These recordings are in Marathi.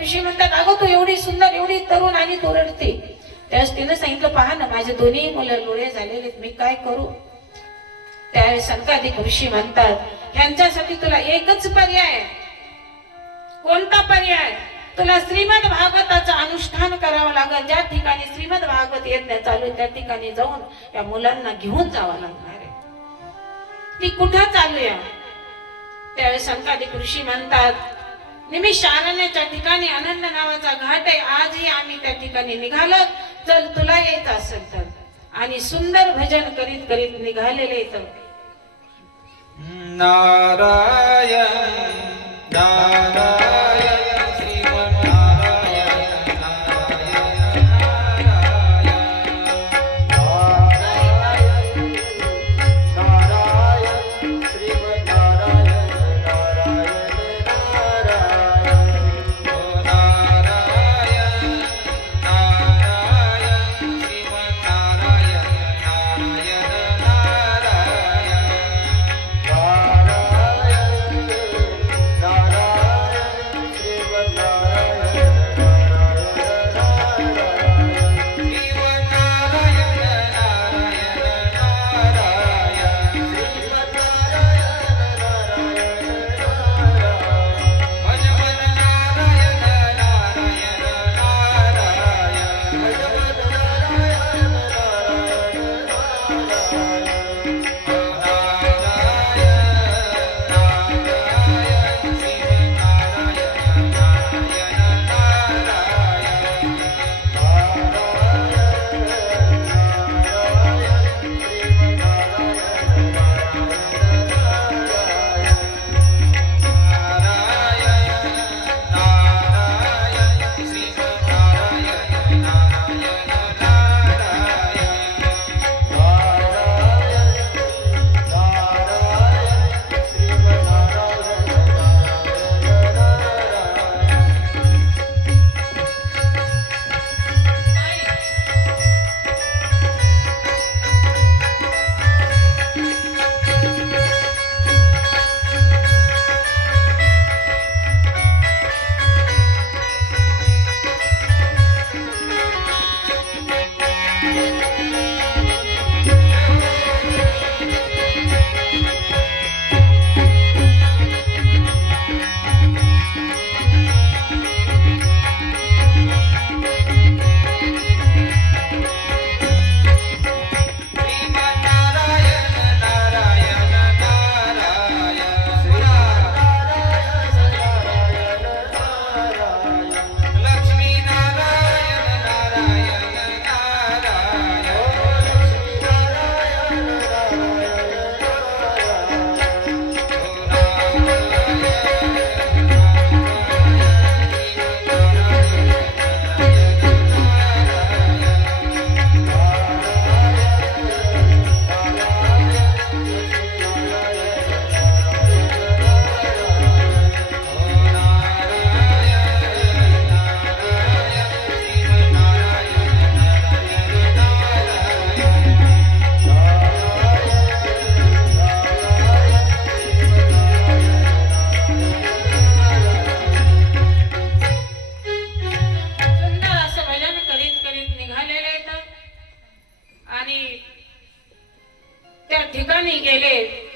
ऋषी म्हणतात, अगं तू एवढी सुंदर, एवढी तरुण आणि तू रडते. त्यावेळेस तिनं सांगितलं, पहा ना माझे दोन्ही मुलं लुळे झालेले, मी काय करू. त्यावेळेस सनकादिक ऋषी म्हणतात, ह्यांच्यासाठी तुला एकच पर्याय. कोणता पर्याय? तुला श्रीमद भागवताचं अनुष्ठान करावं लागेल. ज्या ठिकाणी श्रीमद भागवत यज्ञ चालू आहे त्या ठिकाणी जाऊन या मुलांना घेऊन जावं लागणार आहे. ती कुठं चालू आहे? त्यावेळेस सनकादिक ऋषी म्हणतात, निमिषारण्याच्या ठिकाणी अनंत नावाचा घाट आहे, आजही आम्ही त्या ठिकाणी निघालो. चल तुला येत असेल तर. आणि सुंदर भजन करीत करीत निघालेले तर नारायण नारायण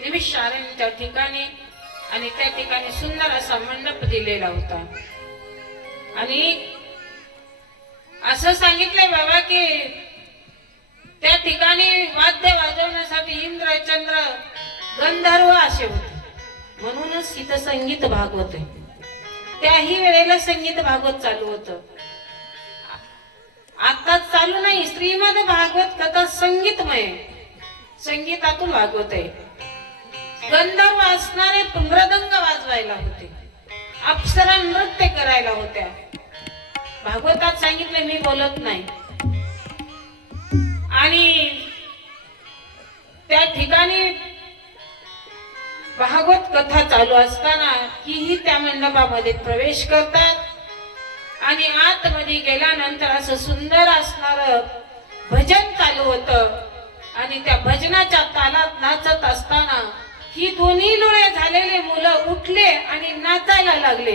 निमिषारण्याच्या ठिकाणी आणि त्या ठिकाणी सुंदर असा मंडप दिलेला होता. आणि असं सांगितलंय बाबा की त्या ठिकाणी वाद्य वाजवण्यासाठी इंद्र चंद्र गंधर्व असे होते. म्हणूनच इथं संगीत भागवत आहे. त्याही वेळेला संगीत भागवत चालू होतं. आता चालू नाही. श्रीमद भागवत कथा संगीतमय, संगीतातून भागवत आहे. गंधर्व असणारे मृदंग वाजवायला होते, अप्सरा नृत्य करायला होत्या. भागवतात सांगितले, मी बोलत नाही. आणि त्या ठिकाणी भागवत कथा चालू असताना ही त्या मंडपामध्ये प्रवेश करतात. आणि आतमध्ये गेल्यानंतर असं सुंदर असणार भजन चालू होतं. आणि त्या भजनाच्या तालात नाचत असताना ही दोन्ही लुळे झालेले मुलं उठले आणि नाचायला लागले.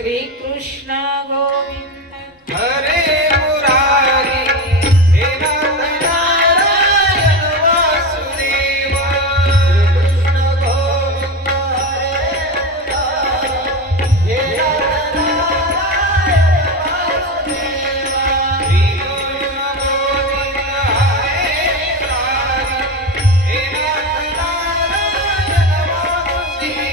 श्री कृष्ण गोविंद हरे मुरारी हे नाथ नारायण वासुदेव कृष्ण गोविंद हरे मुरारी हे नाथ नारायण वासुदेव श्री कृष्ण गोविंद हरे मुरारी हे नाथ नारायण वासुदेव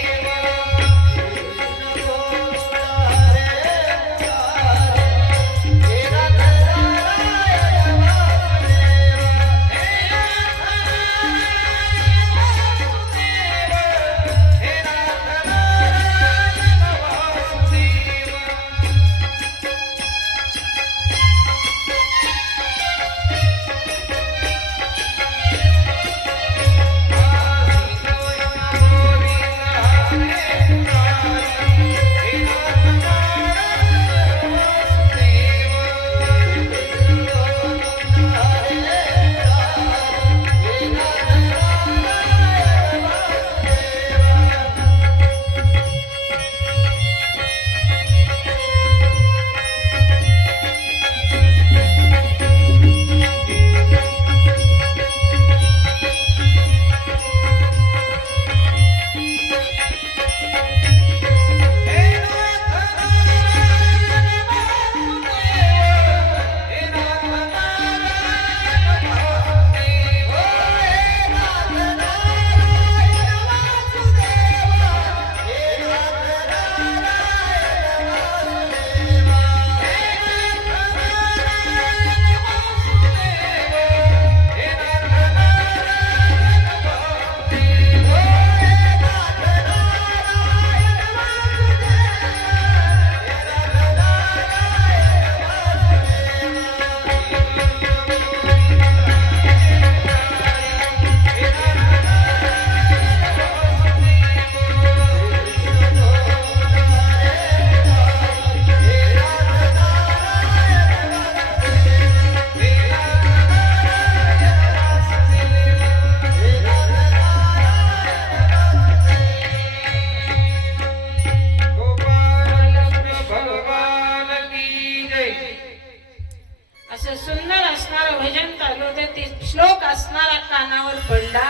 असं सुंदर असणारं भजन चालू होते ते श्लोक असणारा कानावर पडला.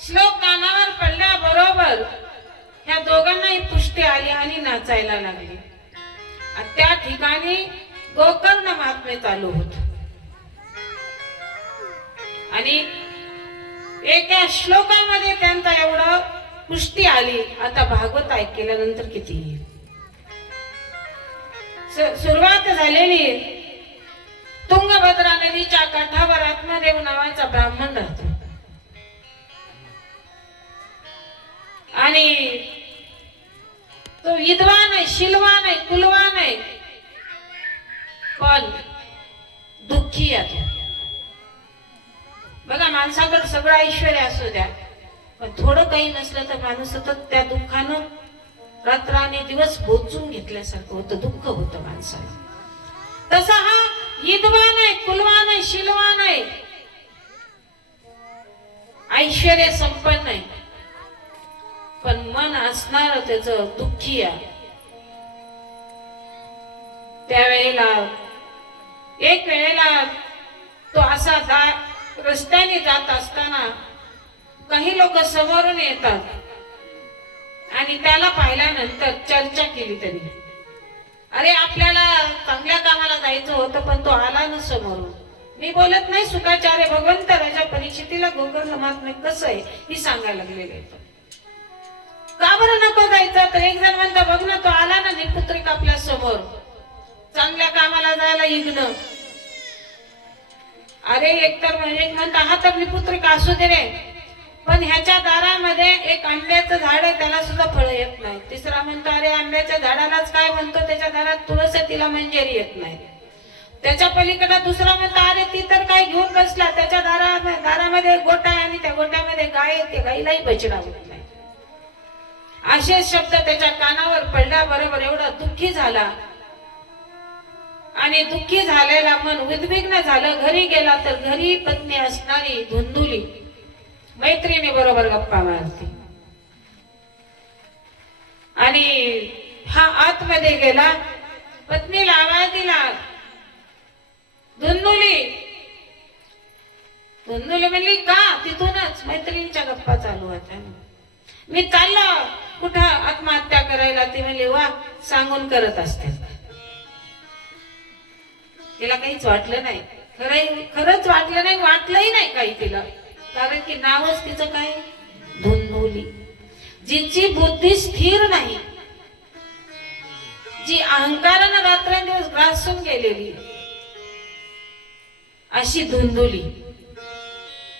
श्लोक कानावर पडल्याबरोबर ह्या दोघांनाही पुष्टी आली आणि नाचायला लागली. आणि त्या ठिकाणी गोकर्ण महात्म्य चालू होत आणि एका श्लोकामध्ये त्यांचा एवढं पुष्टी आली. आता भागवत ऐकल्यानंतर किती सुरुवात झालेली. तुंगभद्रा नदीच्या काठावर आत्मदेव नावाचा ब्राह्मण राहतो आणि तो विद्वान आहे, शिलवान आहे, कुलवान आहे, पण दुःखी आहे. बघा, माणसाकडे सगळं ऐश्वर्य असू द्या पण थोडं काही नसलं तर माणूस सतत त्या दुःखानं रात्र आणि दिवस बोचून घेतल्यासारखं होतं, दुःख होतं माणसाला. तसा हा विद्वान आहे, कुलवान आहे, शिलवान आहे, ऐश्वर्य संपन्न आहे, पण मन असणार त्याचं दुःखी आहे. त्यावेळेला एक वेळेला तो असा रस्त्याने जात असताना काही लोक समोरून येतात आणि त्याला पाहिल्यानंतर चर्चा केली. त्यांनी, अरे आपल्याला चांगल्या कामाला जायचं होतं पण तो आला ना समोरून. मी बोलत नाही, सुखाचार्य भगवंत राजा परीक्षितीला गोकर्ण महात्म्य कसं आहे ही सांगायला लागलेले. का बरं नको जायचं? तर एक जण म्हणता, बघ ना तो आला ना निपुत्रिक आपल्या समोर, चांगल्या कामाला जायला इग्न. अरे एक म्हणता हा तर निपुत्रिक असू दे रे, पण ह्याच्या दारामध्ये एक आंब्याचं झाड आहे त्याला सुद्धा फळ येत नाही. तिसरा म्हणतो, अरे आंब्याच्या झाडालाच काय म्हणतो, त्याच्या दारात तुळस आहे तिला मंजेरी येत नाही. त्याच्या पलीकडे दुसरा म्हणतो, अरे ती तर काय घेऊन बसला, त्याच्या दारामध्ये गोटा आहे आणि त्या गोट्यामध्ये गाय आहे, ते गाईलाही बछडा होत नाही. असे शब्द त्याच्या कानावर पडल्याबरोबर एवढा दुःखी झाला आणि दुःखी झालेला मन उद्विग्न झालं. घरी गेला तर घरी पत्नी असणारी धुंदुली मैत्रिणी बरोबर गप्पा मारते आणि हा आतमध्ये गेला, पत्नीला आवाज दिला, धुंदुली. धुंदुली म्हणली का? तिथूनच मैत्रिणीच्या गप्पा चालू होत्या. मी चाललो कुठं आत्महत्या करायला. ती म्हणली वा, सांगून करत असते. तिला काहीच वाटलं नाही, खरंच वाटलं नाही, वाटलंही नाही काही तिला. कारण की नावच तिचं काय, धुंदुली. जिची बुद्धी स्थिर नाही, जी अहंकारानं रात्रंदिवस ग्रासून गेलेली, अशी धुंदुली.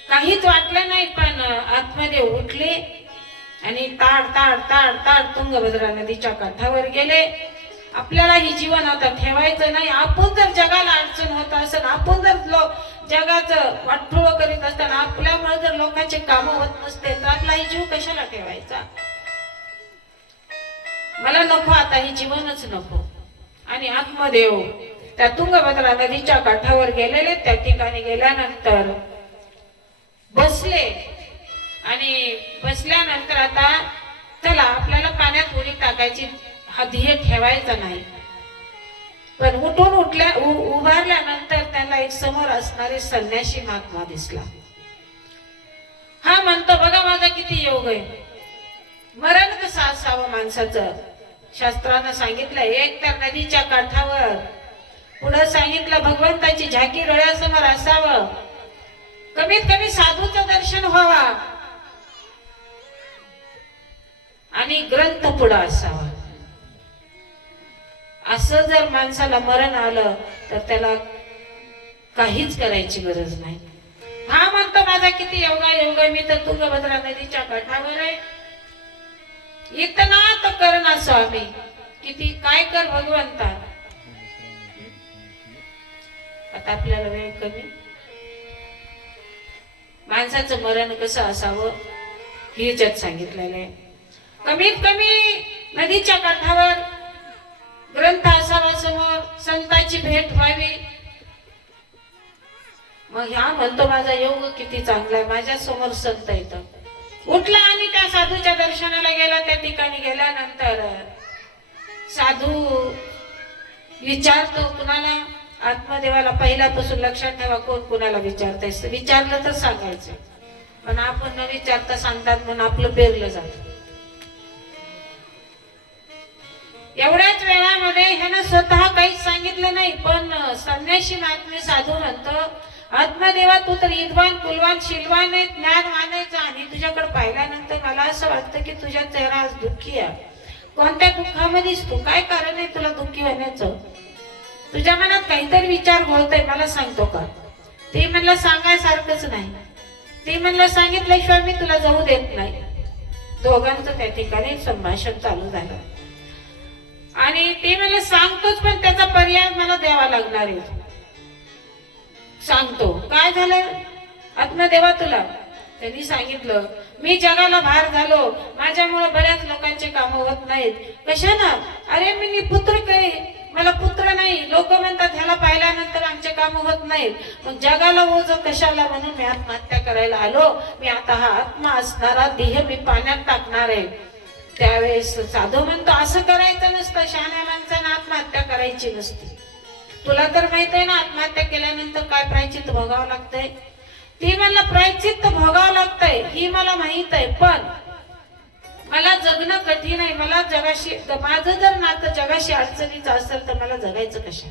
काहीच वाटलं नाही, पण आतमध्ये उठले आणि ताड ताड ताड ताड तुंगभद्रा नदीच्या काठावर गेले. आपल्याला ही जीवन आता ठेवायचं नाही. आपण जर जगाला अडचण होत असेल, आपण जर जगाचं वाटोळ करीत असताना आपल्यामुळे जर लोकांचे काम होत नसते, तर आपला ही जीव कशाला ठेवायचा? मला नको आता, ही जीवनच नको. आणि आत्मदेव त्या तुंगभद्रा नदीच्या काठावर गेलेले. त्या ठिकाणी गेल्यानंतर बसले आणि बसल्यानंतर आता चला आपल्याला पाण्यात उडी टाकायची, हा ध्येय ठेवायचा नाही. पण उठून उभारल्यानंतर त्याला एक समोर असणारे संन्यासी महात्मा दिसला. हा म्हणतो बघा माझा किती योग आहे. मरण कसं असावं माणसाचं? शास्त्रानं सांगितलं एक तर नदीच्या काठावर, पुढे सांगितलं भगवंताची झाकी डोळ्यासमोर असावं, कमीत कमी साधूचं दर्शन व्हावा आणि ग्रंथ पुढे असावा. असं जर माणसाला मरण आलं तर त्याला काहीच करायची गरज नाही. हा म्हणतो माझा किती योगा योग आहे, मी तर तुंगभद्रा नदीच्या काठावर आहे. इतना तो करना स्वामी, किती काय कर भगवंता. आता आपल्याला वेळ कमी. माणसाचं मरण कसं असावं हे जग सांगितलेलं आहे. कमीत कमी नदीच्या काठावर ग्रंथ असावा समोर, संतांची भेट व्हावी. मग ह्या म्हणतो माझा योग किती चांगला आहे, माझ्या समोर संत येतं. उठला आणि त्या साधूच्या दर्शनाला गेला. त्या ठिकाणी गेल्यानंतर साधू विचारतो कुणाला, आत्मदेवाला पहिल्यापासून लक्षात ठेवा कोण कुणाला विचारताय. विचारलं तर सांगायचं, पण आपण न विचारता सांगतात म्हणून आपलं पेरलं जात. एवढ्याच वेळामध्ये ह्यानं स्वतः काहीच सांगितलं नाही, पण संन्यासी महात्मे साधू म्हणतो आत्मदेवा तू तर विद्वान कुलवान शीलवान आहे, ज्ञानवान आहे, आणि तुझ्याकडे पाहिल्यानंतर मला असं वाटतं की तुझा चेहरा आज दुःखी आहे. कोणत्या दुःखामध्येच तू? काय कारण आहे तुला दुःखी होण्याचं? तुझ्या मनात काहीतरी विचार घोळतोय, मला सांगतो का? ते म्हणलं सांगायसारखंच नाही. ते म्हणलं सांगितल्याशिवाय मी तुला जाऊ देत नाही. दोघांचं त्या ठिकाणी संभाषण चालू झालं आणि ते म्हणलं सांगतोच, पण त्याचा पर्याय मला द्यावा लागणार आहे. सांगतो काय झालं आत्मदेवा तुला? त्यांनी सांगितलं मी जगाला भार झालो, माझ्यामुळे बऱ्याच लोकांचे काम होत नाहीत. कशानं? अरे मी निपुत्र काय, मला पुत्र नाही. लोक म्हणतात ह्याला पाहिल्यानंतर आमचे काम होत नाहीत. मग जगाला ओझ कशाला म्हणून मी आत्महत्या करायला आलो. मी आता हा आत्मा असणारा देह मी पाण्यात टाकणार आहे. त्यावेळेस साधू म्हणतो असं करायचं नसतं, शहाण्या माणसानं आत्महत्या करायची नसती. तुला तर माहित आहे ना आत्महत्या केल्यानंतर काय प्रायश्चित्त भोगावं लागतंय. ती मला प्रायश्चित्त भोगावं लागतंय ही मला माहित आहे, पण मला जगणं कठीण आहे. मला जगाशी, माझं जर नातं जगाशी अडचणीचं असेल तर मला जगायचं कशा?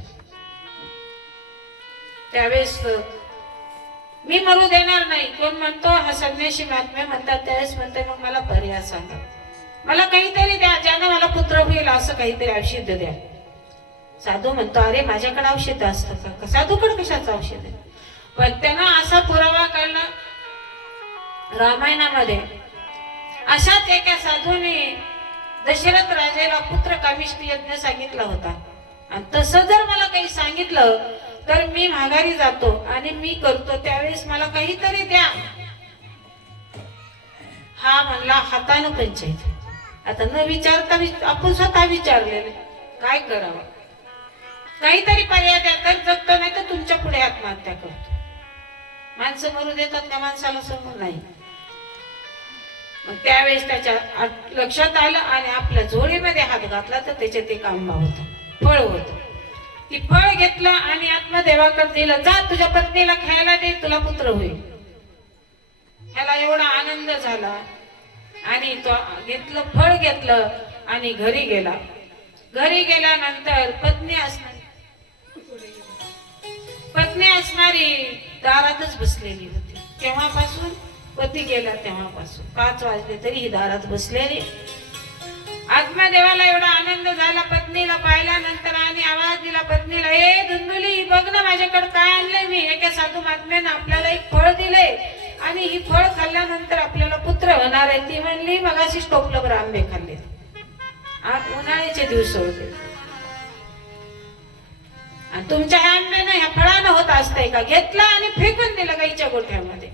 त्यावेळेस मी मरू देणार नाही. कोण म्हणतो? हा संन्यासी महात्मे म्हणतात. त्यावेळेस म्हणते मग मला पर्याय सांगा, मला काहीतरी द्या ज्यानं मला पुत्र होईल, असं काहीतरी औषध द्या. साधू म्हणतो अरे माझ्याकडे औषध असतं का? साधूकडे कशाचं औषध आहे? पण त्यानं असा पुरावा काढला रामायणामध्ये. अशाच एका साधूने दशरथ राजाला पुत्र कामिष्ठी यज्ञ सांगितला होता. आणि तसं जर मला काही सांगितलं तर मी माघारी जातो आणि मी करतो. त्यावेळेस मला काहीतरी द्या. हा म्हणला हातानं पंचायत. आता न विचारता आपण स्वतः विचारलेले काय करावं, काहीतरी पर्याय द्या, तर जगतो नाही तर तुमच्या पुढे आत्महत्या करतो. माणसं मरू देतात, त्या माणसाला समोर नाही. मग त्यावेळेस त्याच्या लक्षात आलं आणि आपल्या झोळीमध्ये हात घातला तर त्याचे ते कांबा होता, फळ होत. ती फळ घेतलं आणि आत्मदेवाकडे दिलं, जा तुझ्या पत्नीला खायला दे, तुला पुत्र होईल. ह्याला एवढा आनंद झाला आणि तो घेतलं, फळ घेतलं आणि घरी गेला. घरी गेल्यानंतर पत्नी असणारी दारातच बसलेली होती. तेव्हापासून पती गेला तेव्हापासून 5 वाजले तरी ही दारात बसलेली. आत्मदेवाला एवढा आनंद झाला पत्नीला पाहिल्यानंतर आणि आवाज दिला पत्नीला, ए धुंदुली, बघ ना माझ्याकडे काय आणलंय मी. एका साधू महात्म्यानं आपल्याला एक फळ दिलंय आणि ही फळ खाल्ल्यानंतर आपल्याला पुत्र होणार आहे. ती म्हणली, मगाशी टोपलभर आंबे खाल्ले, उन्हाळ्याचे दिवस होते आणि तुमच्या ह्या आंब्यानं ह्या फळानं होत असतंय का. घेतला आणि फेकून दिलं गाईच्या गोठ्यामध्ये.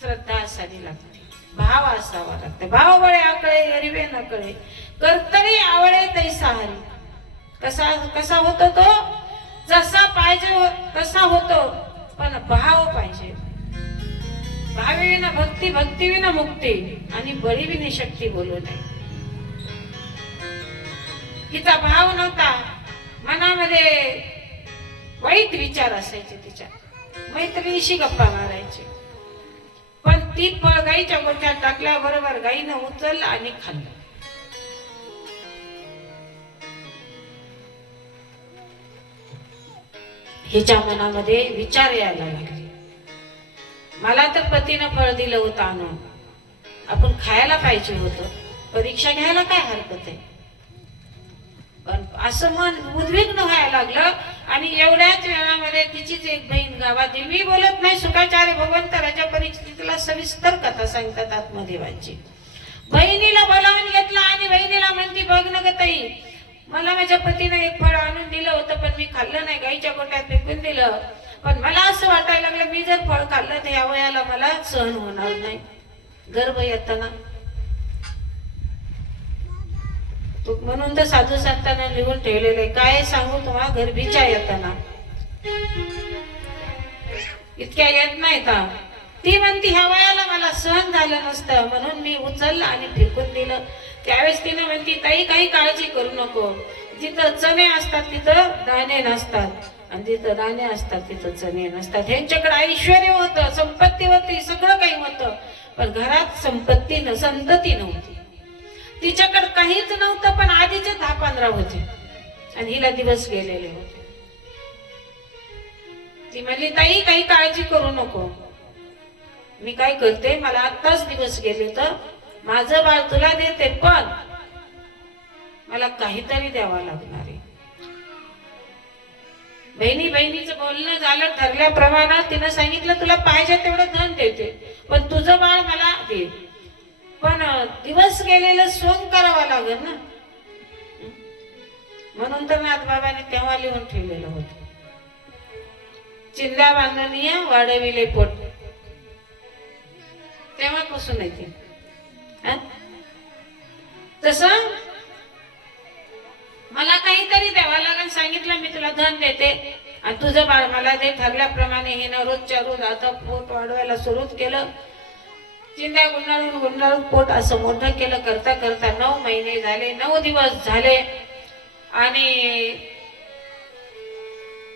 श्रद्धा असावी लागते, भाव असावा लागते. भाव बळे आकळे एरवे नकळे, कर्तरी आवळे तैसा हरी. कसा कसा होतो तो, जसा पाहिजे तसा होतो, पण भाव पाहिजे. भावीविना भक्ती, भक्तीविना मुक्ती आणि बळीविना शक्ती बोलू नये. तिचा भाव नव्हता, मनामध्ये वाईट विचार असायचे, तिच्या मैत्रिणीशी गप्पा मारायची. पण ती फळ गाईच्या गोठ्यात टाकल्याबरोबर गाईनं उचललं आणि खाल्लं. हिच्या मनामध्ये विचार यायला लागले, मला तर पतीनं फळ दिलं होतं आणून, आपण खायला पाहिजे होतं, परीक्षा घ्यायला काय हरकत आहे. पण असं मन उद्विग्न व्हायला लागलं आणि एवढ्याच वेळामध्ये तिचीच एक बहीण गावात, मी बोलत नाही, सुखाचार्य भगवंतराच्या परिस्थितीला सविस्तर कथा सांगतात आत्मदेवांची. बहिणीला बोलावून घेतला आणि बहिणीला म्हणती, बघ न ग ताई, मला माझ्या पतीने एक फळ आणून दिलं होतं पण मी खाल्लं नाही, गाईच्या गोठ्यात फेकून दिलं. पण मला असं वाटायला लागलं, मी जर फळ खाल्लं तर या वयाला मला सहन होणार नाही. गर्भ येताना म्हणून तर साधू संतांना लिहून ठेवलेलं आहे, काय सांगू तुम्हाला, गर्भीच्या येताना इतक्या येत नाही का. ती म्हणती ह्या वयाला मला सहन झालं नसतं म्हणून मी उचललं आणि फेकून दिलं. त्यावेळेस तिने म्हणती, ताई काही काळजी करू नको, जिथं चणे असतात तिथं दाणे नसतात आणि जिथं दाणे असतात तिथं चणे नसतात. ह्यांच्याकडे ऐश्वर्य होतं, संपत्ती होती, सगळं काही होतं, पण घरात संपत्ती संतती नव्हती. तिच्याकडे काहीच नव्हतं पण आधीचे 10-15 होते आणि हिला दिवस गेलेले होते. ती म्हणली, ताई काही काळजी करू नको, मी काय करते, मला आत्ताच दिवस गेले तर माझं बाळ तुला देते, पण मला काहीतरी द्यावं लागणार आहे. बहिणीचं बोलणं झालं, ठरल्याप्रमाणे तिनं सांगितलं, तुला पाहिजे तेवढं धन देते पण तुझं बाळ मला दे. पण दिवस गेलेलं सोंग करावा लागेल ना, म्हणून तर नाथबाबाने तेव्हा लिहून ठेवलेलं होतं, चिंध्या बांधणीया वाढविले पोट. तेव्हापासून येते तस मला काहीतरी द्यावं लागेल. सांगितलं मी तुला धन देते आणि तुझं बाळ मला दे. ठरल्याप्रमाणे हिनं रोजच्या रोज आता पोट वाढवायला सुरुवात केलं. चिंध्या गुंडाळून पोट असं मोठं केलं. करता करता 9 महिने झाले, 9 दिवस झाले आणि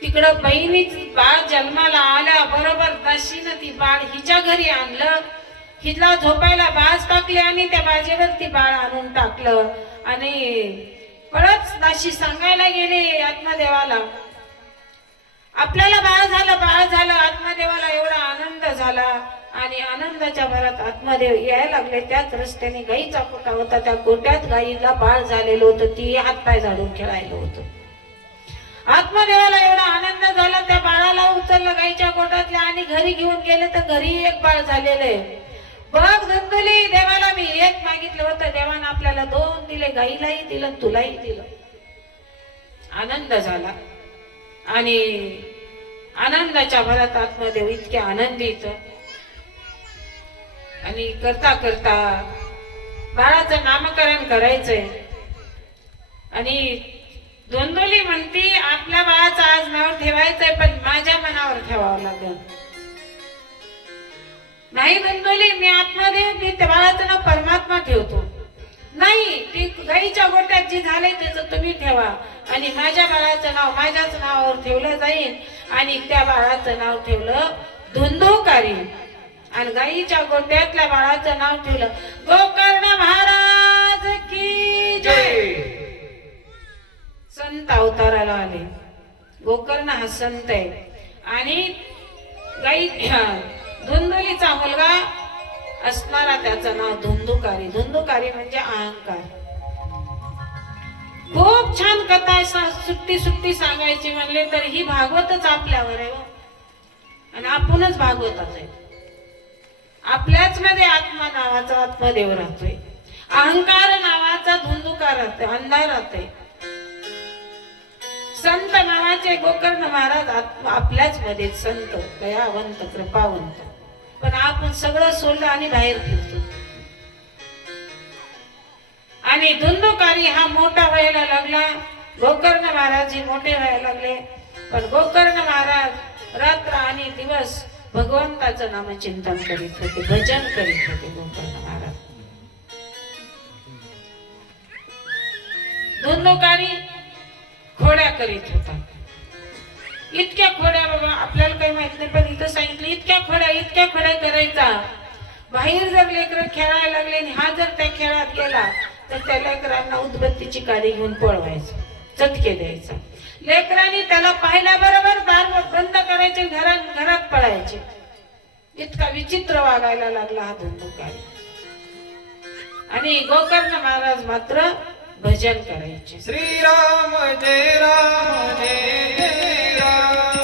तिकडं बहिणीच बाळ जन्माला आल्या बरोबर दाशीनं ती बाळ हिच्या घरी आणलं. हिला झोपायला बाज टाकली आणि त्या बाजेवर ती बाळ आणून टाकलं आणि परत दाशी सांगायला गेली आत्मदेवाला, आपल्याला बाळ झालं. आत्मदेवाला एवढा आनंद झाला आणि आनंदाच्या भरात आत्मदेव यायला लागले. त्याच रस्त्याने गाईचा कोटा होता, त्या कोट्यात गाईला बाळ झालेलं होतं, ती हातपाय झाडून खेळायला होतं. आत्मदेवाला एवढा आनंद झाला, त्या बाळाला उचललं गाईच्या कोटातल्या आणि घरी घेऊन गेले तर घरी एक बाळ झालेलं आहे. बघ धुंदुली, देवाला मी एक मागितलं होतं, देवानं आपल्याला 2 दिले, गाईलाही दिलं तुलाही दिलं. आनंद झाला आणि आनंदाच्या भरात आत्मदेव इतके आनंदित आणि करता करता बाळाचं नामकरण करायचंय आणि धुंदुली म्हणती, आपल्या बाळाचं आज नाव ठेवायचंय पण माझ्या मनावर ठेवावं लागेल. नाही धुंदोली, मी आतमध्ये मी त्या बाळाचं नाव परमात्मा ठेवतो. नाही, ती गाईच्या गोट्यात जी झाले त्याचं तुम्ही ठेवा आणि माझ्या बाळाचं नाव माझ्याच नावावर ठेवलं जाईल आणि त्या बाळाचं नाव ठेवलं धुंदोकारी आणि गाईच्या गोट्यातल्या बाळाचं नाव ठेवलं गोकर्ण महाराज की जय. संत अवताराला आले. गोकर्ण हा संत आहे आणि गाई धुंदोलीचा मुलगा असणारा त्याचं नाव धुंदुकारी. धुंदुकारी म्हणजे अहंकार. खूप छान कथा आहे. सुट्टी सुट्टी सांगायची म्हणले तर ही भागवतच आपल्यावर आहे हो. आणि आपणच भागवतात आहे. आपल्याच मध्ये आत्मा नावाचा आत्मदेव राहतोय. अहंकार नावाचा धुंदुकार राहतोय, अंधार राहतोय. संत नावाचे गोकर्ण महाराज आपल्याच मध्ये संत, दयावंत, कृपावंत. पण आपण सगळं सोडलं आणि बाहेर फिरतो. आणि धुंदुकारी हा मोठा व्हायला लागला. गोकर्ण महाराज हे मोठे व्हायला लागले. पण गोकर्ण महाराज रात्र आणि दिवस भगवंताचं नामचिंतन करीत होते, भजन करीत होते. गोकर्ण महाराज धुंदुकारी खोड्या करीत होता. इतक्या खोड्या बाबा आपल्याला काही माहित नाही, पण इथं सांगितलं इतक्या खोड्या करायचा. बाहेर जर लेकरं खेळायला लागले आणि हा जर त्या खेळात गेला तर त्या लेकरांना उदबत्तीची काडी घेऊन पळवायचं, चटके द्यायचा. लेकरांनी त्याला पाहिल्या बरोबर दार बंद करायचे, घरात पळायचे. इतका विचित्र वागायला लागला हा धुंदुकारी. आणि गोकर्ण महाराज मात्र भजन करायचे. श्रीराम जय राम जय जय राम.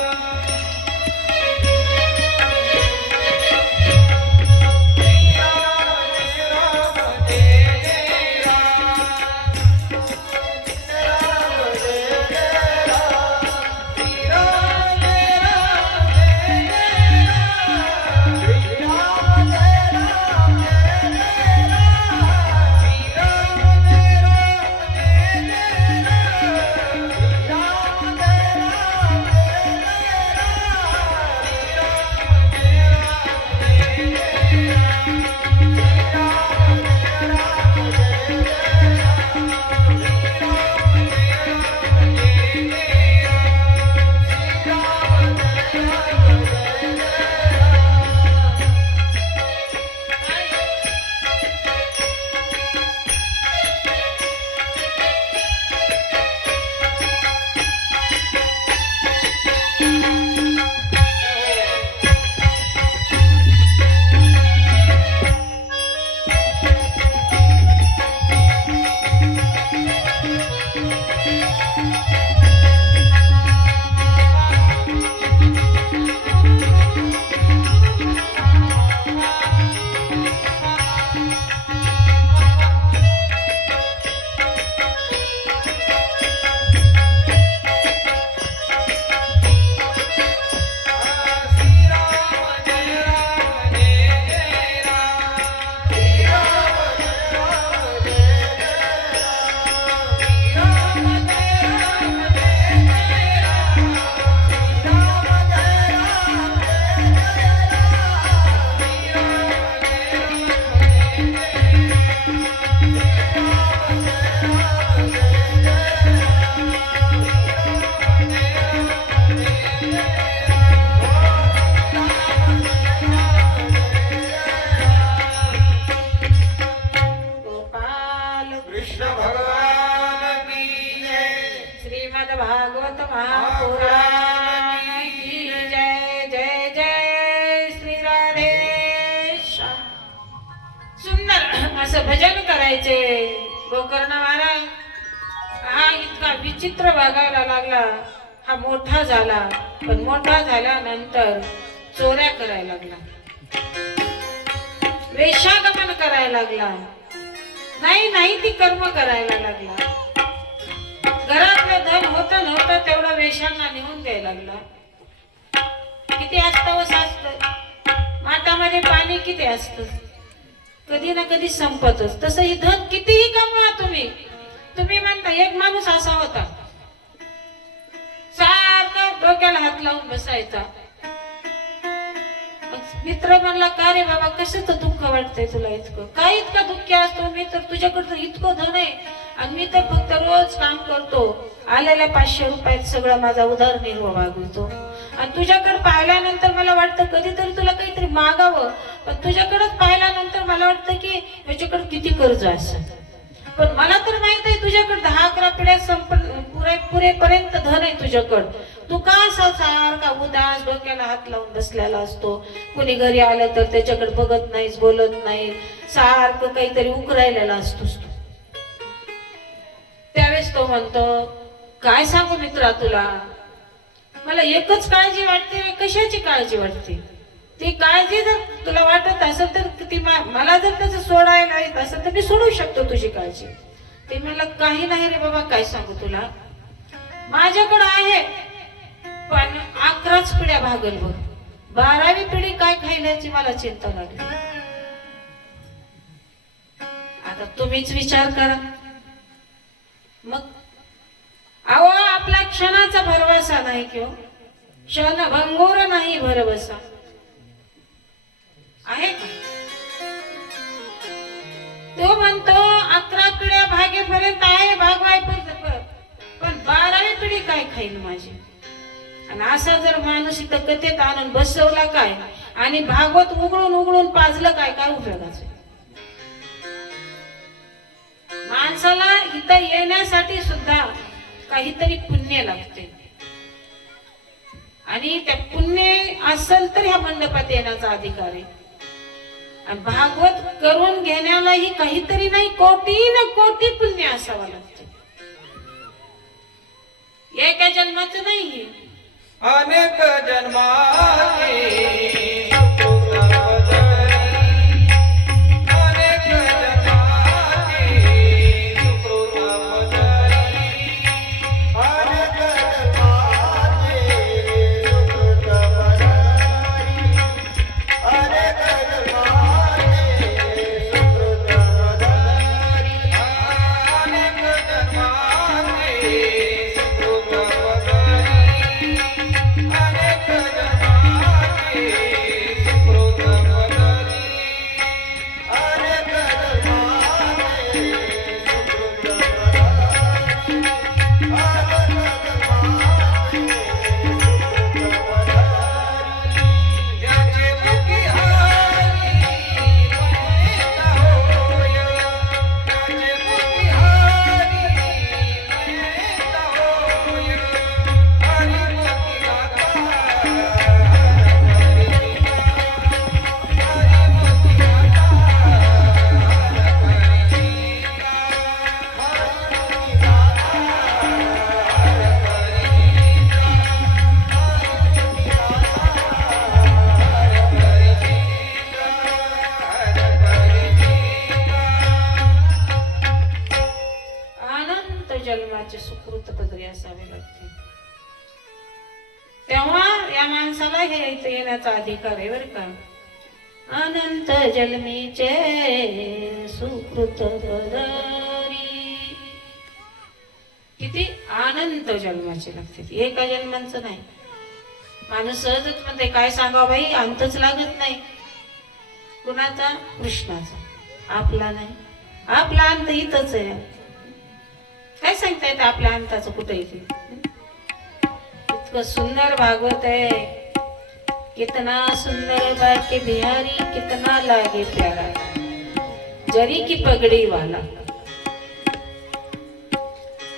भागवत महापुराण की जय जय जय श्री राधेश्याम. सुंदर असं भजन करायचे गोकर्ण महाराज. हा इतका विचित्र वागायला लागला. हा मोठा झाला, पण मोठा झाल्यानंतर चोऱ्या करायला लागला, वेश्यागमन करायला लागला. नाही ती कर्म करायला लागला. घरातलं धन होतं नव्हतं तेवढं वेश्यांना नेऊन द्यायला लागला. किती असतं व साचत माठामध्ये पाणी किती असतं, कधी ना कधी संपतच. तसं हे धन कितीही कमवा तुम्ही म्हणता. एक माणूस असा होता, सारखा डोक्याला हात लावून बसायचा. मित्र म्हणला, का रे बाबा कशाचं दुःख वाटतंय तुला इतकं? काय इतका दुःखी असतो? मी तर तुझ्याकडं इतकं धन आहे आणि मी तर फक्त रोज काम करतो, आलेल्या 500 रुपयात सगळा माझा उदरनिर्वाह भागवतो, आणि तुझ्याकडे पाहिल्यानंतर मला वाटतं कधीतरी तुला काहीतरी मागावं, पण तुझ्याकडेच पाहिल्यानंतर मला वाटतं की याच्याकडे किती कर्ज असेल. पण मला तर माहित आहे तुझ्याकडे 10-11 पिढ्या पुरेपर्यंत धन आहे तुझ्याकडं. तू का असा सारखा उदास डोक्याला हात लावून बसलेला असतो? कुणी घरी आलं तर त्याच्याकडे बघत नाहीस, बोलत नाही, सारखं काहीतरी उकरायलेला असतोस तू. त्यावेळेस तो म्हणतो, काय सांगू मित्रा तुला, मला एकच काळजी वाटते. कशाची काळजी वाटते? ती काळजी जर तुला वाटत असेल तर ती मला जर त्याचं सोडायला येत असेल तर मी सोडू शकतो तुझी काळजी. ते म्हणलं, काही नाही रे बाबा, काय सांगू तुला, माझ्याकडे आहे पण 11च पिढ्या भागल बघ, 12वी पिढी काय खायल्याची मला चिंता लागली. आता तुम्हीच विचार करा मग. अहो, आपला क्षणाचा भरवसा नाही किंवा क्षण भंगूर नाही भरवसा आहे का? तो म्हणतो 11 पिढ्या भागेपर्यंत आहे, भागवाय पण 12वी पिढी काय खाईल माझी? आणि असा जर माणूस इथं कथेत आणून बसवला काय आणि भागवत उघडून उघडून पाजलं काय, काय उपयोगाचं? माणसाला इथं येण्यासाठी सुद्धा काहीतरी पुण्य लागते, आणि त्या पुण्य असेल तर ह्या मंडपात येण्याचा अधिकार आहे. आणि भागवत करून घेण्यालाही काहीतरी नाही, कोटी न कोटी पुण्य असावं लागते. एका जन्माचं नाही, अनेक जन्माचे जन्माचे सुकृत पदरी असावे लागते, तेव्हा या माणसाला हे इथे येण्याचा अधिकार आहे बर का. अनंत जन्मीचे सुकृत पदरी, किती अनंत जन्माचे लागते, एका जन्मांचं नाही. माणूस सहजच म्हणते, काय सांगावं बाई, अंतच लागत नाही. कुणाचा? कृष्णाचा. आपला नाही, आपला अंत इथंच आहे. काय सांगता येत आपल्या अंताचं कुठे इथे? इतकं सुंदर भागवत आहे, कितना सुंदर बाके बिहारी, कितना लागे प्यारा, जरी की पगडी वाला.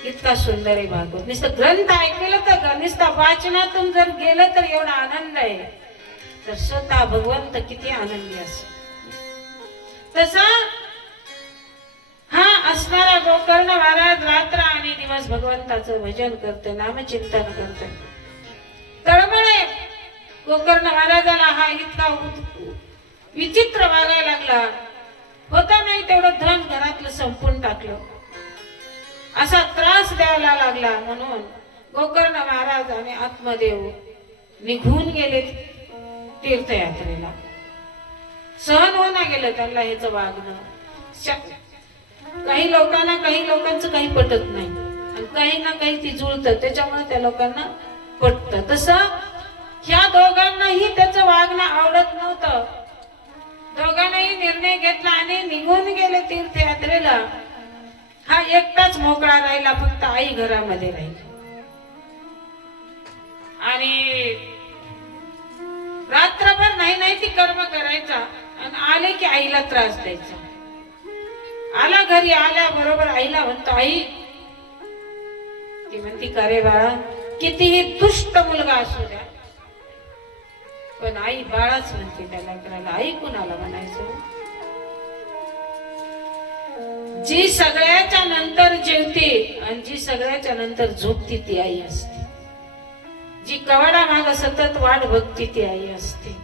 इतका सुंदर आहे भागवत. नुसतं ग्रंथ ऐकलं तर, नुसतं वाचनातून जर गेलं तर एवढा आनंद आहे, तर स्वतः भगवंत किती आनंदी असतो. तसा हा असणारा गोकर्ण महाराज रात्र आणि दिवस भगवंताचं भजन करते, नामचिंतन करते. तळमळे गोकर्ण महाराजाला हा इतका विचित्र वागायला लागला. होता नाही तेवढं धन घरातलं संपून टाकलं, असा त्रास द्यायला लागला. म्हणून गोकर्ण महाराज आणि आत्मदेव निघून गेले तीर्थयात्रेला. सहन होणं गेलं त्यांना हेच वागणं. काही लोकांचं काही पटत नाही, आणि काही ना काही ती जुळतं, त्याच्यामुळे त्या लोकांना पटतं. तसं ह्या दोघांनाही त्याचं वागणं आवडत नव्हतं. दोघांनाही निर्णय घेतला आणि निघून गेले तीर्थयात्रेला. हा एकटाच मोकळा राहिला, फक्त आई घरामध्ये राहिली. आणि रात्रभर नाही ती कर्म करायचा आणि आले की आईला त्रास द्यायचा. आला घरी आल्याबरोबर आईला म्हणतो, आई. ती म्हणती, का रे बाळा, कितीही दुष्ट मुलगा असू द्या, पण आई बाळाच म्हणते त्याला करायला. आई कुणाला म्हणायचं? जी सगळ्याच्या नंतर जेवते आणि जी सगळ्याच्या नंतर झोपती ती आई असते. जी कवाडा माग सतत वाट बघती ती आई असते.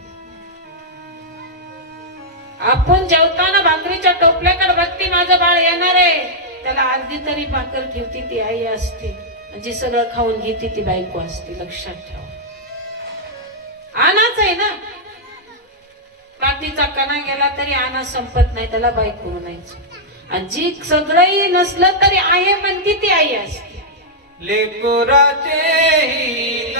आपण जेवताना भाकरीच्या टोपल्याकडे बघती, माझं बाळ येणार आहे, त्याला अर्धी तरी भाकर ठेवती ती आई असते. जी सगळं खाऊन घेते ती बायको असते. लक्षात ठेवा. आनाच आहे ना, पाठीचा कणा गेला तरी आना संपत नाही, त्याला बायको म्हणायचं. आणि जी सगळंही नसलं तरी आहे म्हणती ती आई असते. लेकराचे हित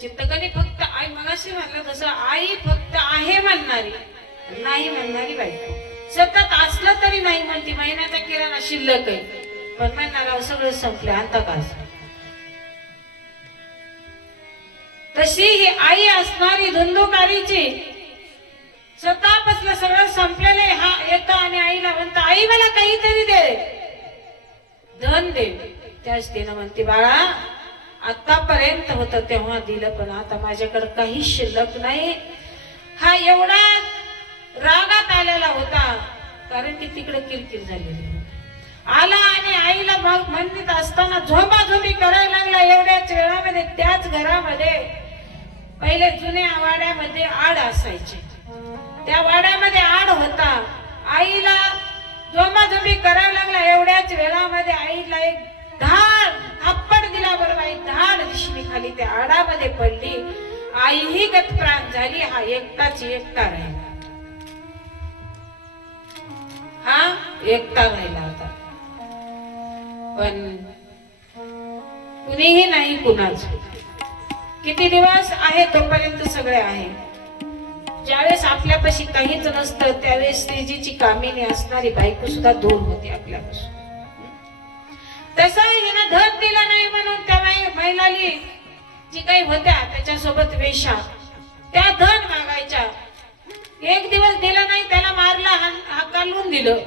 चित्तकणी फक्त आई, मगाशी म्हणलं तसं, आई फक्त आहे म्हणणारी, नाही म्हणणारी बायको. सतत असलं तरी नाही म्हणती, महिन्याचा किराणा शिल्लक आहे, पण म्हणणार सगळं संपलं आता का. तशी ही आई असणारी धुंदुकारीची, स्वतःपासलं सगळं संपलेलं हा येतं आणि आईला म्हणतं, आई मला काहीतरी दे, धन दे. त्याच तिनं म्हणते, बाळा आतापर्यंत होतं तेव्हा दिलं, पण आता माझ्याकडे काही शिल्लक नाही. हा एवढा रागात आलेला होता, कारण की तिकडे किरकिर झालेली आला आणि आईला मग म्हणत असताना झोपाझोपी करायला लागला. एवढ्याच वेळामध्ये त्याच घरामध्ये पहिले जुन्या वाड्यामध्ये आड असायचे, त्या वाड्यामध्ये आड होता. आईला झोपाझोपी करायला लागला. एवढ्याच वेळामध्ये आईला एक धाड थप्पड दिला. बरोबर आई धाड दिशली खाली त्या आडामध्ये पडली. आई ही गतप्राण झाली. हा एकटाची एकटा राहिला. हा एकटा राहिला होता, पण कुणीही नाही कुणाच. किती दिवस आहे तोपर्यंत सगळे आहे. ज्यावेळेस आपल्यापाशी काहीच नसतं त्यावेळेस श्रीजीची कामिनी असणारी बायको सुद्धा दूर होती आपल्यापासून. तसं हिनं धन दिलं नाही म्हणून त्या महिलाली जी काही होत्या त्याच्यासोबत वेशा त्या धन मागायच्या. एक दिवस दिला नाही, त्याला मारला, हाकालून दिलं.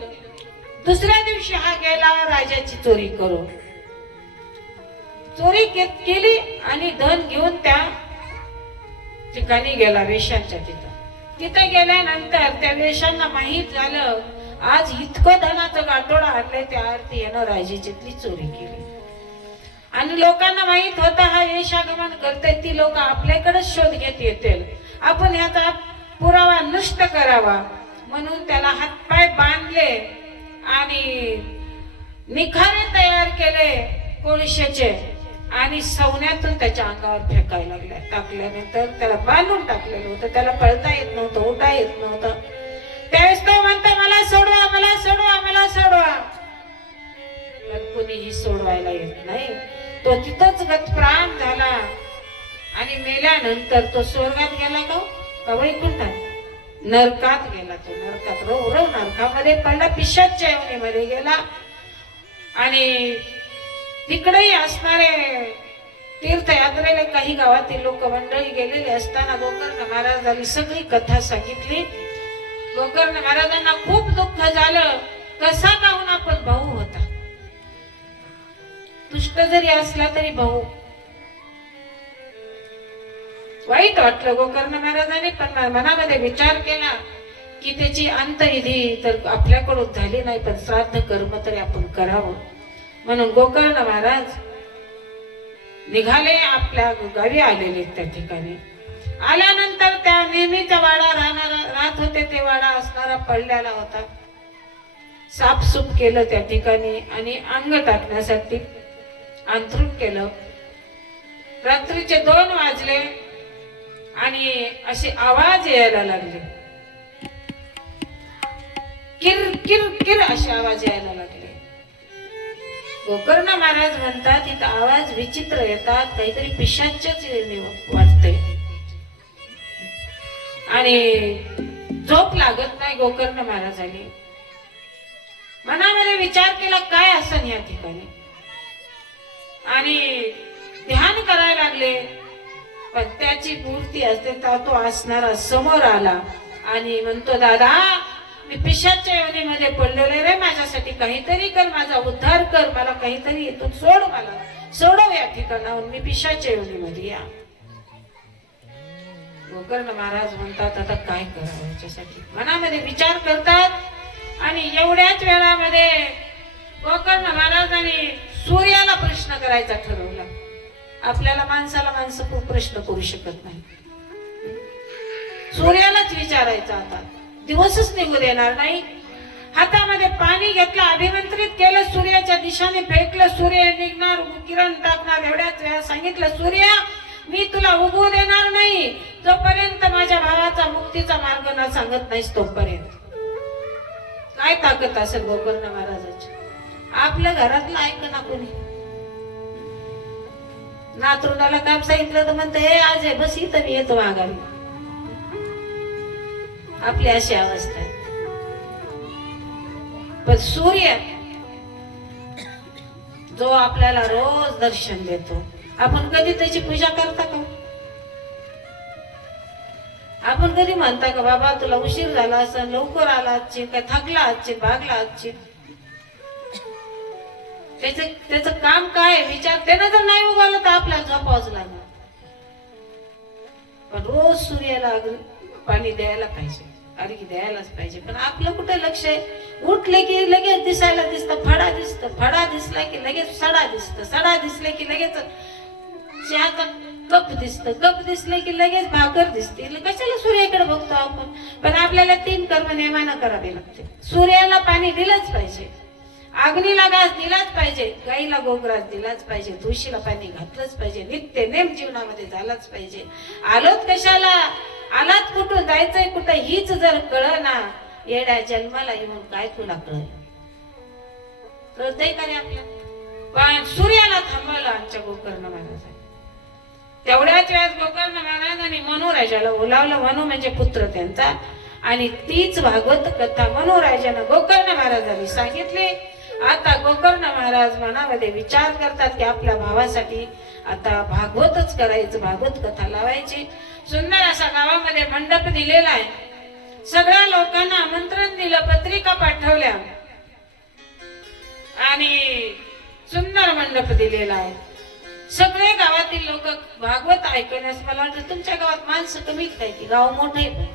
दुसऱ्या दिवशी हा गेला राजाची चोरी करून. चोरी केली आणि धन घेऊन त्या ठिकाणी गेला, वेशांच्या तिथं. तिथं गेल्यानंतर त्या वेशांना माहित झालं आज इतकं धनाचं गाठोडं आणलंय, त्या अर्थी यानं राजाची चोरी केली. आणि लोकांना माहित होता हा वेशागमन करतोय, ती लोक आपल्याकडे शोध घेत येतील, आपण ह्याचा पुरावा नष्ट करावा म्हणून त्याला हातपाय बांधले आणि निखारे तयार केले कोळशाचे आणि सवण्यातून त्याच्या अंगावर फेकायला लागल्या. टाकल्यानंतर त्याला बांधून टाकलेलं होतं, त्याला पळता येत नव्हतं, उठा येत नव्हतं. त्यावेळेस तो म्हणतो, मला सोडवा, मला सोडवा, मला सोडवा. कोणीही सोडवायला येत नाही. तो तिथंच गतप्राण झाला आणि मेल्यानंतर तो स्वर्गात गेला का वैकुंठात? नरकात गेला. तो नरकात रव नरकामध्ये पडला, पिशाच्या योनीमध्ये गेला. आणि तिकडेही असणारे तीर्थयात्रेला काही गावातील लोक मंडळी गेलेले असताना गोकर्ण महाराजांनी सगळी कथा सांगितली. गोकर्ण महाराजांना खूप दुःख झालं. कसा का होईना पण भाऊ होता, दुष्ट जरी असला तरी भाऊ. वाईट वाटलं गोकर्ण महाराजांनी, पण मनामध्ये विचार केला की त्याची अंतविधी तर आपल्याकडून झाली नाही, पण श्राद्ध कर्म तरी आपण करावं. म्हणून गोकर्ण महाराज निघाले, आपल्या गावी आलेले. त्या ठिकाणी आल्यानंतर त्या नेहमीचा वाडा राहत होते, ते वाडा असणारा पडलेला होता. साफसूफ केलं त्या ठिकाणी आणि अंग टाकण्यासाठी अंथरूण केलं. रात्रीचे 2 वाजले आणि असे आवाज यायला लागले, किर किर किर असे आवाज यायला लागले. गोकर्ण महाराज म्हणतात इथं आवाज विचित्र येतात, काहीतरी पिशाचच वाटते. आणि झोप लागत नाही गोकर्ण महाराजांनी. मनामध्ये विचार केला काय असन या ठिकाणी, आणि ध्यान करायला लागले. पण त्याची मूर्ती असते तो असणारा समोर आला आणि म्हणतो, दादा मी पिशाच्या योनीमध्ये पडलेले रे, माझ्यासाठी काहीतरी कर, माझा उद्धार कर, मला काहीतरी इथून सोड, मला सोडव या ठिकाणाहून, मी पिशाच्या योनीमध्ये. या गोकर्ण महाराज म्हणतात आता काय करावं याच्यासाठी. मनामध्ये विचार करतात आणि एवढ्याच वेळामध्ये गोकर्ण महाराजांनी सूर्याला प्रश्न करायचा ठरवला. आपल्याला माणसाला माणसं प्रश्न करू शकत नाही, सूर्यालाच विचारायचा. आता दिवसच निघू देणार नाही. हातामध्ये पाणी घेतलं, अभिमंत्रित केलं, सूर्याच्या दिशेने फेकलं. सूर्य निघणार, किरण टाकणार. एवढ्याच वेळा सांगितलं, सूर्य मी तुला उगवू देणार नाही जोपर्यंत माझ्या भावाचा मुक्तीचा मार्ग न सांगत नाहीस तोपर्यंत. काय ताकद असेल गोकर्ण महाराजाची. आपल्या घरातलं ऐक ना कोणी. नातरुणाला काम सांगितलं तर म्हणतं हे आज आहे, बस इथं मी येतो माघारी. आपली अशी अवस्था आहे. पण सूर्य जो आपल्याला रोज दर्शन देतो, आपण कधी त्याची पूजा करता का? आपण कधी म्हणता का बाबा तुला उशीर झाला असं, लवकर आला आजची, काय थकला आजची, भागला आजची? त्याचं काम काय विचार त्यानं जर नाही उगवलं तर आपल्याला झोपावंच लागणार. पण रोज सूर्याला पाणी द्यायला पाहिजे, अर्घ्य द्यायलाच पाहिजे. पण आपलं कुठं लक्ष आहे? उठले की लगेच दिसायला दिसतं फडा दिसतं, फडा दिसला की लगेच सडा दिसतं, सडा दिसले की लगेच चहाचा कप दिसतं, कप दिसले की लगेच भाकर दिसते. कशाला सूर्याकडे बघतो आपण? पण आपल्याला 3 कर्म नेमानं करावे लागते. सूर्याला पाणी दिलंच पाहिजे, अग्नीला घास दिलाच पाहिजे, गाईला गोग्रास दिलाच पाहिजे, तुळशीला पाणी घातलंच पाहिजे, नित्य नेम जीवनामध्ये झालाच पाहिजे. आलोत कशाला, आलात कुठून, जायचंय कुठं हीच जर कळना, येड्या जन्माला येऊन काय तुला कळतंय का रे आपल्या? पण सूर्याला थांबवलं आमच्या गोकर्ण महाराजांनी. तेवढ्याच वेळेस गोकर्ण महाराजांनी मनोराजाला बोलावलं. मनो म्हणजे पुत्र त्यांचा. आणि तीच भागवत कथा मनोराजानं गोकर्ण महाराजांनी सांगितली. आता गोकर्ण महाराज मनामध्ये विचार करतात की आपल्या भावासाठी आता भागवतच करायचं, भागवत कथा लावायची. सुंदर असा गावामध्ये मंडप दिलेला आहे. सगळ्या लोकांना आमंत्रण दिलं, पत्रिका पाठवल्या आणि सुंदर मंडप दिलेला आहे. सगळे गावातील लोक भागवत ऐकण्यास, मला वाटतं तुमच्या गावात माणसं कमीच काय की गाव मोठं आहे?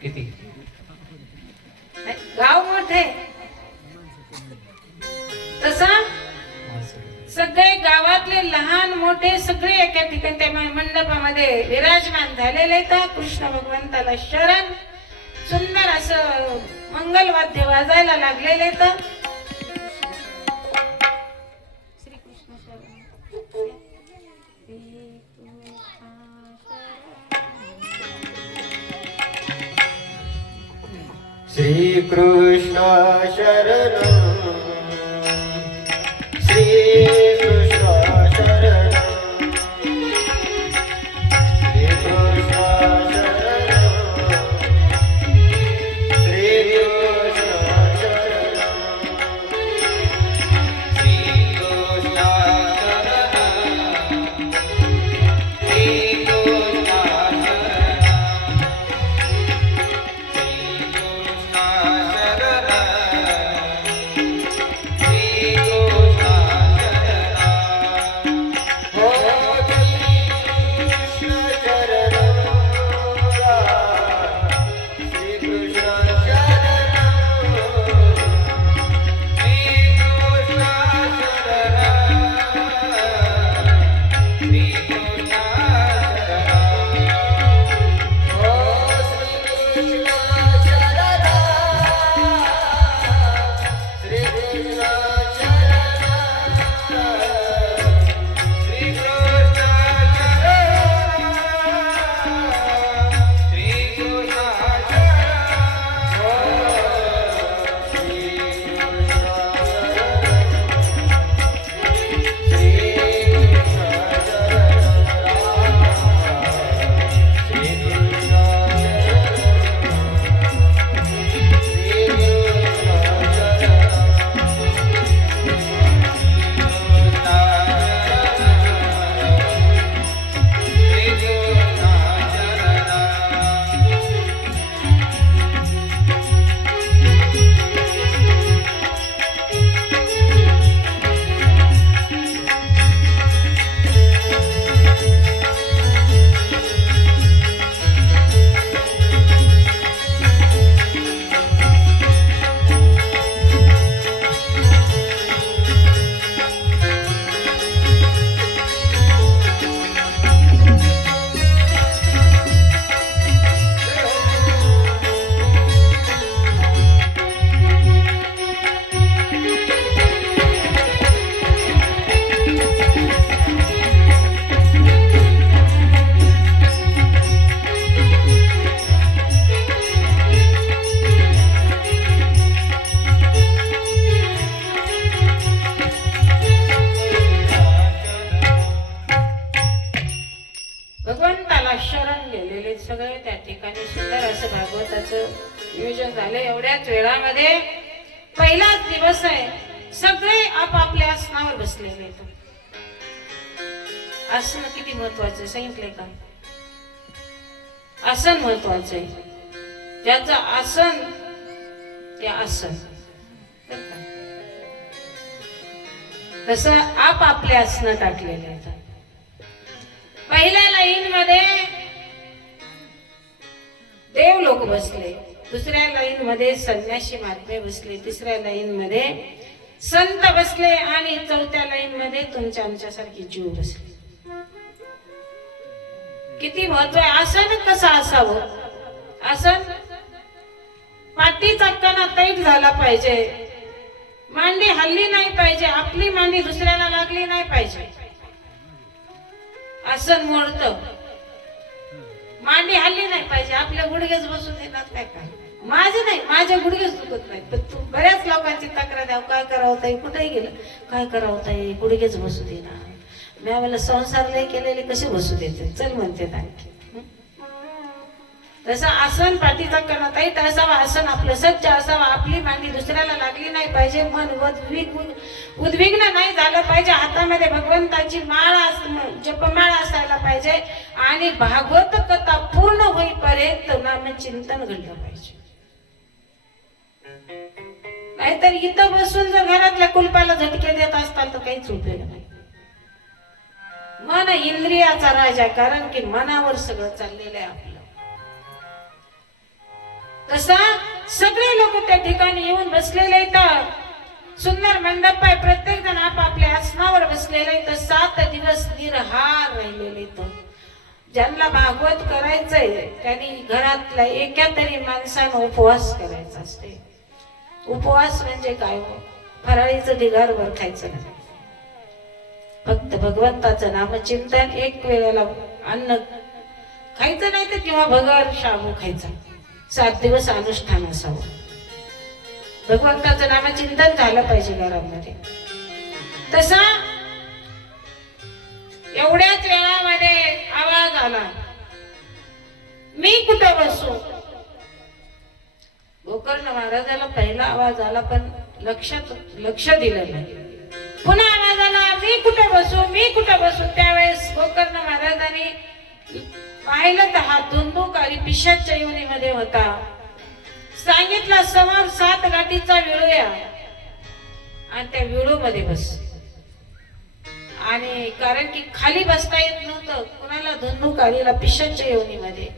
किती गाव मोठे तसा सगळे गावातले लहान मोठे सगळे एका ठिकाणी त्या मंडपामध्ये विराजमान झालेले आहेत. कृष्ण भगवंताला शरण, सुंदर असं मंगलवाद्य वाजायला लागलेले आहेत. श्री कृष्ण शरणं, श्री कृष्ण शरणं, श्री कृष्ण शरणं, श्री कृष्ण शरणं, श्री कृष्ण शरणं, श्री कृष्ण नियोजन झालं एवढ्याच वेळामध्ये. पहिलाच दिवस आहे, सगळे आपापल्या आसनावर बसलेले आहेत. आसन किती महत्वाचं सांगितलंय का? आसन महत्वाचं आहे. ज्याचं आसन ते आसन. तसं आपापले आसनं टाकलेले आहेत. पहिल्या लाईन मध्ये देव लोक बसले, दुसऱ्या लाईन मध्ये संन्यासी महात्मे बसले, तिसऱ्या लाईन मध्ये संत बसले आणि चौथ्या लाईन मध्ये तुमच्या आमच्यासारखी जीव बसले. किती महत्व आहे. आसन कसं असावं? आसन पाठीचा कणा टाईट झाला पाहिजे, मांडी हल्ली नाही पाहिजे, आपली मांडी दुसऱ्याला लागली नाही पाहिजे. आसन मोडतं, मांडी हल्ली नाही पाहिजे, आपल्या गुडघेच बसू देणार नाही. काय माझे नाही, माझे गुडघेच दुखत नाही, पण तू बऱ्याच लोकांची तक्रार द्याव, काय करावं ताई, कुठेही गेलं काय करावं ताई, गुडघेच बसू देणार. मी आम्हाला संसार लय केलेले कसे बसू देते, चल म्हणते आणखी. तसं आसन पाठीचा कणा टाईट असावा, आसन आपलं सज्ज असावा, आपली मांडी दुसऱ्याला लागली नाही पाहिजे, मन उद्विग्न नाही झालं पाहिजे, हातामध्ये भगवंताची माळ जपमाळ असायला पाहिजे आणि भागवत कथा पूर्ण होईपर्यंत नामचिंतन घडलं पाहिजे. नाहीतर इथं बसून जर घरातल्या कुलपाला झटके देत असताल तर काहीच उपयोग नाही. मन इंद्रियाचा राजा, कारण की मनावर सगळं चाललेलं आहे आपलं. तसा सगळे लोक त्या ठिकाणी येऊन बसलेले आहेत. सुंदर मंडप आहे, प्रत्येक जण आपापल्या आसनावर बसलेले आहेत. 7 दिवस निरहार राहिलेले आहेत. ज्यांना भागवत करायचंय त्यांनी घरातल्या एका तरी माणसानं उपवास करायचा असते. उपवास म्हणजे काय हो? फराळीचं ढिगारभर खायचं नाही, फक्त भगवंताचं नामचिंतन. एक वेळेला अन्न खायचं नाही तर किंवा भगर शाबू खायचा. 7 दिवस अनुष्ठान असावं, भगवंताचं नामचिंतन झालं पाहिजे घरामध्ये. तसा एवढ्याच वेळामध्ये आवाज आला, मी कुठं बसू? गोकर्ण महाराजाला पहिला आवाज आला पण लक्ष दिलं नाही. पुन्हा आवाज आला, मी कुठं बसू, मी कुठं बसू? त्यावेळेस गोकर्ण महाराजांनी पाहिलं तर हा धुंदुकारी पिशाच्या योनीमध्ये होता. सांगितलं समोर 7 गाठीचा विळू या आणि त्या विळू मध्ये बस. आणि कारण की खाली बसता येत नव्हतं कुणाला, धुंदुकारीला पिशाच्या योनीमध्ये.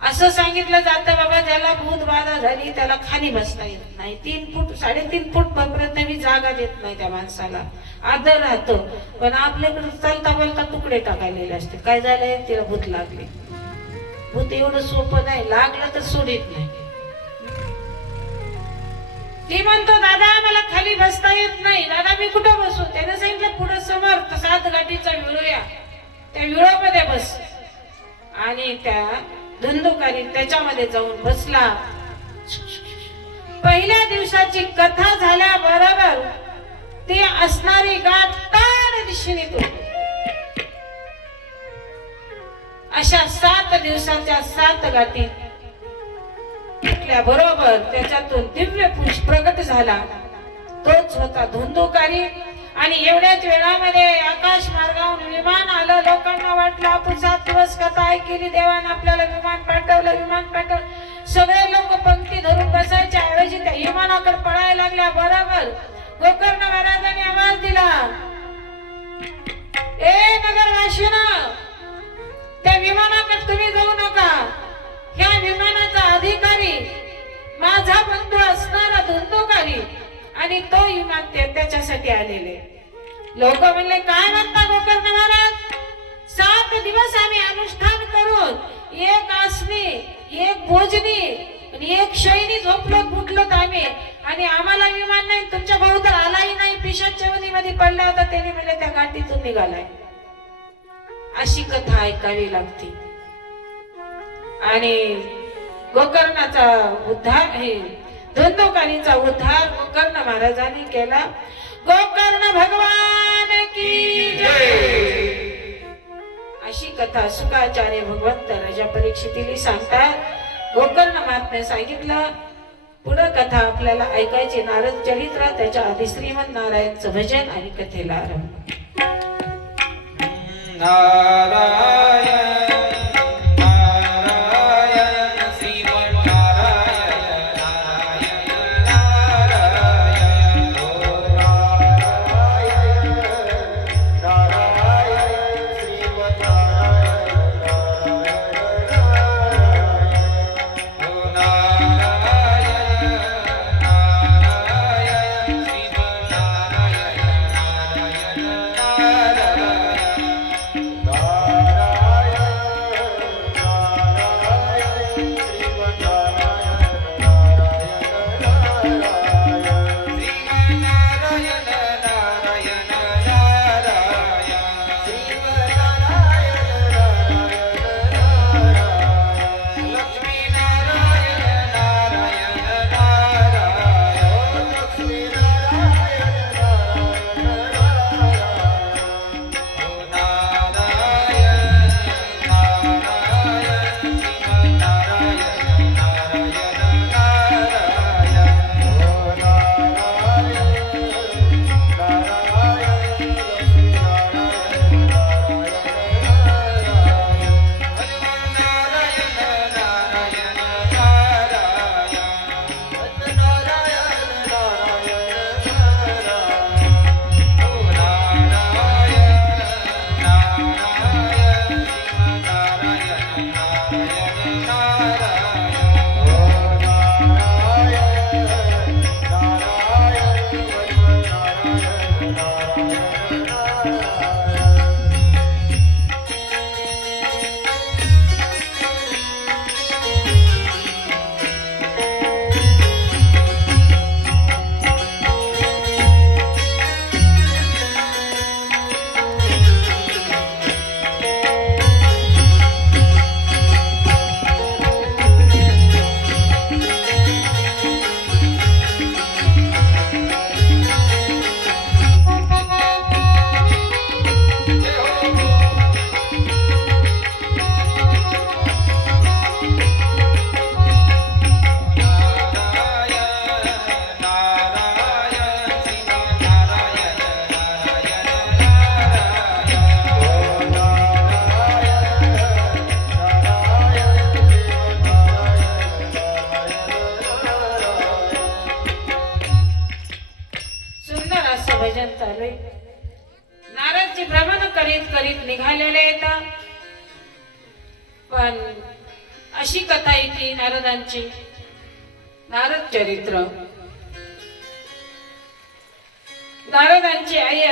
असं सांगितलं जातं बाबा ज्याला भूत बाधा झाली त्याला खाली बसता येत नाही. 3 फूट 3.5 फूट पर्यंत मी जागा देत नाही त्या माणसाला, आदर राहतो. पण आपल्याकडे चालता बोलता तुकडे टाकायलेले असते. काय झालंय, तिला भूत लागले. भूत एवढं सोपं नाही, लागलं तर सोडित नाही. ती म्हणतो दादा मला खाली बसता येत नाही, दादा मी कुठं बसू? त्याने सांगितलं पुढे समोर 7 गाठीचा विळू या, त्या विळूमध्ये बस. आणि त्या धुंदुकारी त्याच्यामध्ये जाऊन बसला. पहिल्या दिवसाची कथा झाल्याबरोबर ती असणारी गाठ तार दिशेने तुटली. अशा 7 दिवसाच्या 7 गाठी तुटल्या बरोबर त्याच्यातून दिव्य पुरुष प्रगट झाला. तोच होता धुंदुकारी. आणि एवढ्याच वेळामध्ये आकाश मार्गावरून विमान आलं. लोकांना वाटलं आपण 7 दिवस कथा ऐकली, देवानं आपल्याला विमान पाठवलं. सगळे लोक पंक्ती धरून बसायच्या ऐवजी त्या विमानाकडे पळायला लागल्या. बरोबर गोकर्ण महाराजांनी आवाज दिला, ए नगरवासींनो, त्या विमानाकडे तुम्ही जाऊ नका. ह्या विमानाचा अधिकारी माझा बंधू असणारा धुंदुकारी आणि तो विमान त्याच्यासाठी आलेले. लोक म्हणले काय म्हणता गोकर्ण महाराज, 7 दिवस आम्ही अनुष्ठान करून एक आसनी, एक भोजनी, एक शयनी झोपलो कुठलोत आम्ही, आणि आम्हाला विमान नाही, तुमच्या भाऊ तर आलाही नाही, पिशाच्या मध्ये पडला होता, त्याने म्हणले त्या गाठीतून निघालाय. अशी कथा ऐकावी लागते. आणि गोकर्णाचा उद्धार, हे धुंदुकारीचा उद्धार गोकर्ण महाराजांनी केला. गोकर्ण भगवान की जय. अशी कथा सुखाचार्य भगवंत राजा परीक्षितीला सांगतात. गोकर्ण महात्म्य सांगितलं. पुढे कथा आपल्याला ऐकायची. नारद चरित्र, त्याच्या आधी श्रीमन नारायणचं भजन आणि कथेला आरंभ. नारायण नारायण श्रीमन नारायण नारायण भजन चालू आहे. नारदजी भ्रमण करीत करीत निघालेले येतात. पण अशी कथा येते नारदांची, नारद चरित्र. नारदांची आई